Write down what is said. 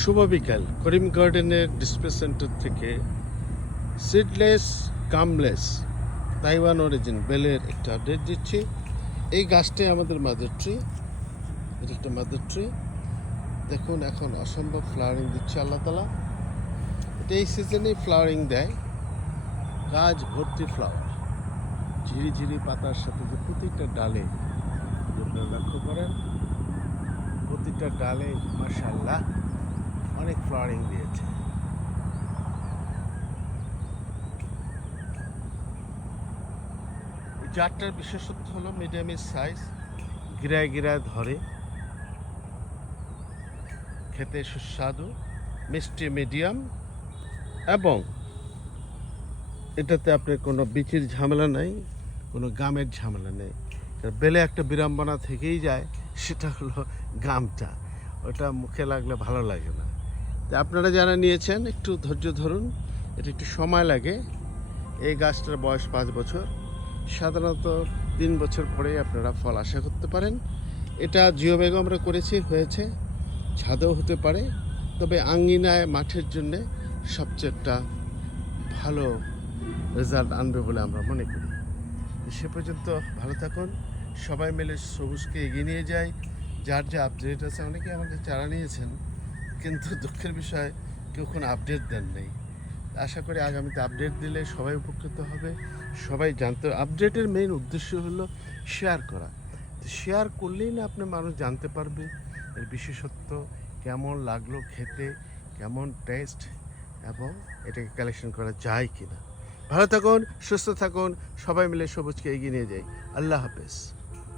শুভ বিকাল। করিম গার্ডেনের display centre থেকে সিডলেস, কামলেস, তাইওয়ান অরিজিন বেলের একটা আপডেট দিচ্ছি। এই গাছটাই আমাদের মাদার ট্রি এটা একটা মাদার ট্রি দেখুন, এখন অসম্ভব ফ্লাওয়ারিং দিচ্ছে আল্লাহ তালা। এটা এই সিজনেই ফ্লাওয়ারিং দেয়। গাছ ভর্তি ফ্লাওয়ার ঝিরি ঝিরি পাতার সাথে যে প্রতিটা ডালে, আপনারা লক্ষ্য করেন, প্রতিটা ডালে মাশাল্লাহ অনেক ফ্লাওয়ারিং দিয়েছে। জারটার বিশেষত্ব হলো মিডিয়ামের সাইজ গিরায় গিরায় ধরে। খেতে সুস্বাদু, মিষ্টি মিডিয়াম এবং এটাতে আপনার কোনো বিচির ঝামেলা নাই, কোনো গামের ঝামেলা নেই। বেলে একটা বিড়ম্বনা থেকেই যায়, সেটা হলো গামটা। ওটা মুখে লাগলে ভালো লাগে না। আপনারা যারা নিয়েছেন, একটু ধৈর্য ধরুন, এটা একটু সময় লাগে। এই গাছটার বয়স পাঁচ বছর। সাধারণত তিন বছর পরেই আপনারা ফল আশা করতে পারেন। এটা জিও ব্যাগও আমরা করেছি, হয়েছে। ছাদেও হতে পারে। তবে আঙ্গিনায়, মাঠের জন্যে সবচেয়ে একটা ভালো রেজাল্ট আনবে বলে আমরা মনে করি। সে পর্যন্ত ভালো থাকুন। সবাই মিলে সবুজকে এগিয়ে নিয়ে যাই। যার যা আপডেট আছে অনেকে আমাদের চারা নিয়েছেন। কিন্তু দুঃখের বিষয়, কেউ কোনো আপডেট দেন নেই। আশা করি আগামীতে আপডেট দিলে সবাই উপকৃত হবে। সবাই জানতে আপডেটের মেইন উদ্দেশ্য হলো শেয়ার করা। শেয়ার করলেই না আপনি মানুষ জানতে পারবে এর বিশেষত্ব, কেমন লাগল খেতে, কেমন টেস্ট এবং এটাকে কালেকশন করা যায় কিনা। ভালো থাকুন, সুস্থ থাকুন, সবাই মিলে সবুজকে এগিয়ে নিয়ে যাই। আল্লাহ হাফেজ।